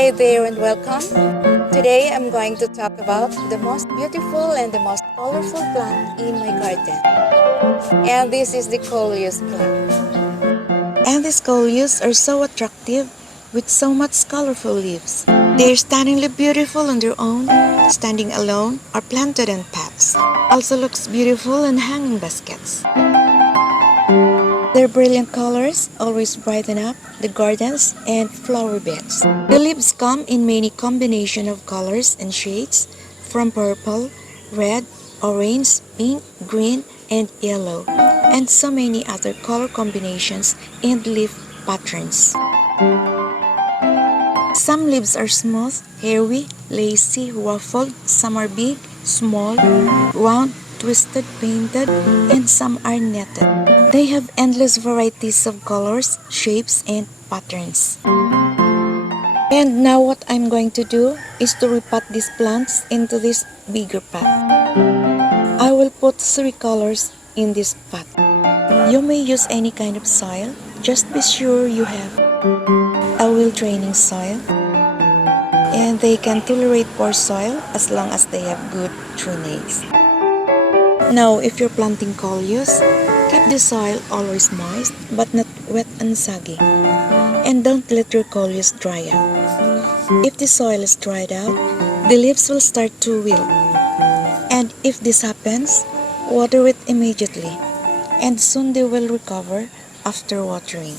Hey there and welcome. Today I'm going to talk about the most beautiful and the most colorful plant in my garden. And this is the Coleus plant. And these Coleus are so attractive with so much colorful leaves. They're stunningly beautiful on their own, standing alone, or planted in pots. Also looks beautiful in hanging baskets. Their brilliant colors always brighten up the gardens and flower beds. The leaves come in many combinations of colors and shades, from purple, red, orange, pink, green, and yellow, and so many other color combinations and leaf patterns. Some leaves are smooth, hairy, lacy, waffled, some are big, small, round, twisted, painted, and some are netted. They have endless varieties of colors, shapes, and patterns. And now what I'm going to do is to repot these plants into this bigger pot. I will put 3 colors in this pot. You may use any kind of soil, just be sure you have a well-draining soil. And they can tolerate poor soil as long as they have good drainage. Now, if you're planting Coleus, keep the soil always moist but not wet and soggy. And don't let your Coleus dry out. If the soil is dried out, the leaves will start to wilt. And if this happens, water it immediately, and soon they will recover after watering.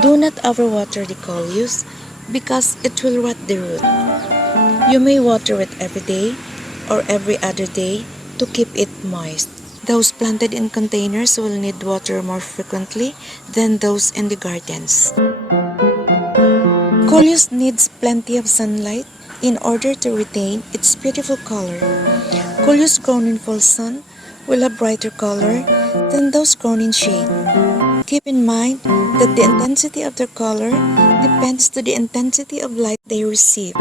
Do not overwater the Coleus because it will rot the root. You may water it every day or every other day to keep it moist. Those planted in containers will need water more frequently than those in the gardens. Coleus needs plenty of sunlight in order to retain its beautiful color. Coleus grown in full sun will have brighter color than those grown in shade. Keep in mind that the intensity of their color depends to the intensity of light they receive.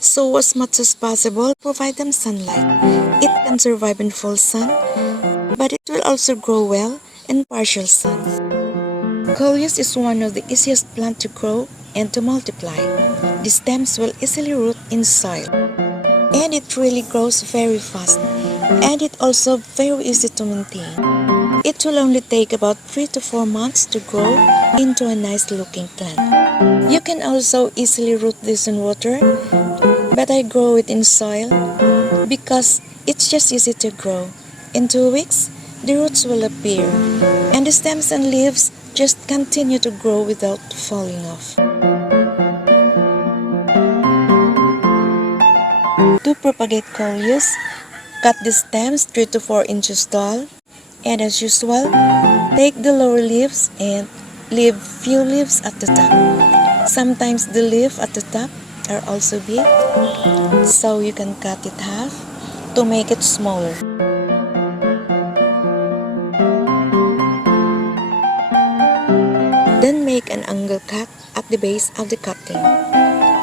So as much as possible, provide them sunlight. It can survive in full sun, but it will also grow well in partial sun. Coleus is one of the easiest plants to grow and to multiply. The stems will easily root in soil. And it really grows very fast. And it also very easy to maintain. It will only take about 3 to 4 months to grow into a nice looking plant. You can also easily root this in water, but I grow it in soil because it's just easy to grow. In 2 weeks, the roots will appear, and the stems and leaves just continue to grow without falling off. To propagate Coleus, cut the stems 3 to 4 inches tall, and as usual, take the lower leaves and leave few leaves at the top. Sometimes the leaf at the top are also big, so you can cut it half to make it smaller. Then make an angle cut at the base of the cutting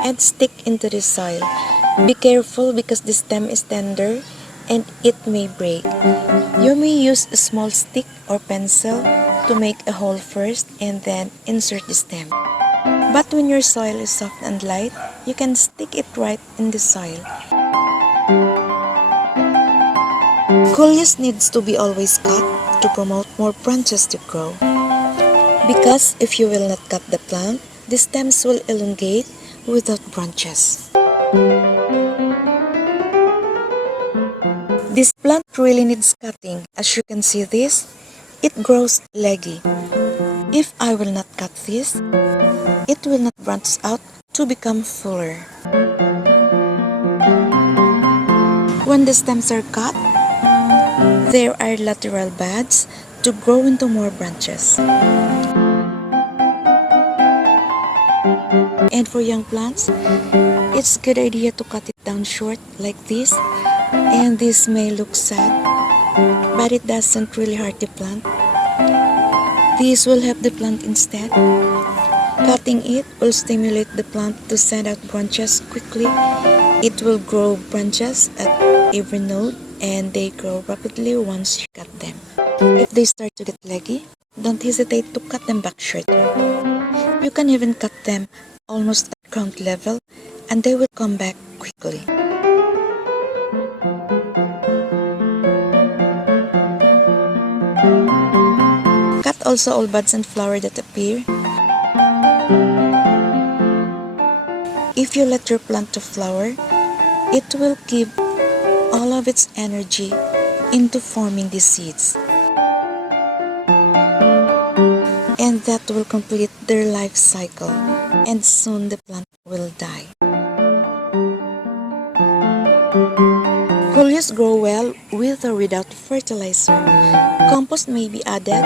and stick into the soil. Be careful because the stem is tender and it may break. You may use a small stick or pencil to make a hole first and then insert the stem. But when your soil is soft and light, you can stick it right in the soil. Coleus needs to be always cut to promote more branches to grow. Because if you will not cut the plant, the stems will elongate without branches. This plant really needs cutting. As you can see this, it grows leggy. If I will not cut this, it will not branch out to become fuller. When the stems are cut, there are lateral buds to grow into more branches. And for young plants, it's a good idea to cut it down short like this. And this may look sad, but it doesn't really hurt the plant. This will help the plant instead. Cutting it will stimulate the plant to send out branches quickly. It will grow branches at every node and they grow rapidly once you cut them. If they start to get leggy, don't hesitate to cut them back short. You can even cut them almost at ground level and they will come back quickly. Cut also all buds and flowers that appear. If you let your plant to flower, it will give all of its energy into forming the seeds. And that will complete their life cycle, and soon the plant will die. Coleus grow well with or without fertilizer. Compost may be added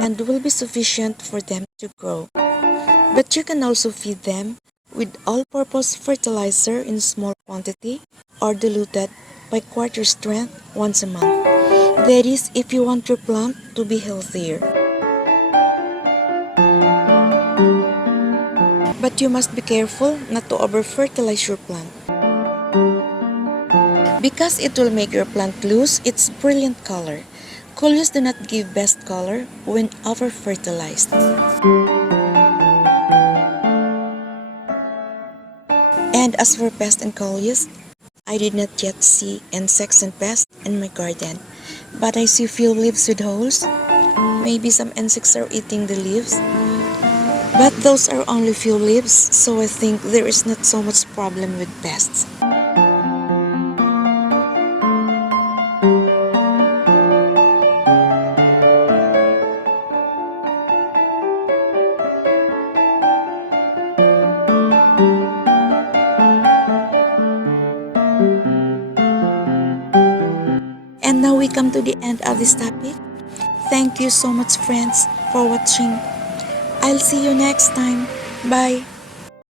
and will be sufficient for them to grow. But you can also feed them with all-purpose fertilizer in small quantity or diluted by quarter strength once a month. That is, if you want your plant to be healthier. But you must be careful not to over-fertilize your plant, because it will make your plant lose its brilliant color. Coleus do not give best color when over-fertilized. And as for pests and Coleus, I did not yet see insects and pests in my garden, but I see few leaves with holes. Maybe some insects are eating the leaves, but those are only few leaves, so I think there is not so much problem with pests. And now we come to the end of this topic. Thank you so much, friends, for watching. I'll see you next time. Bye.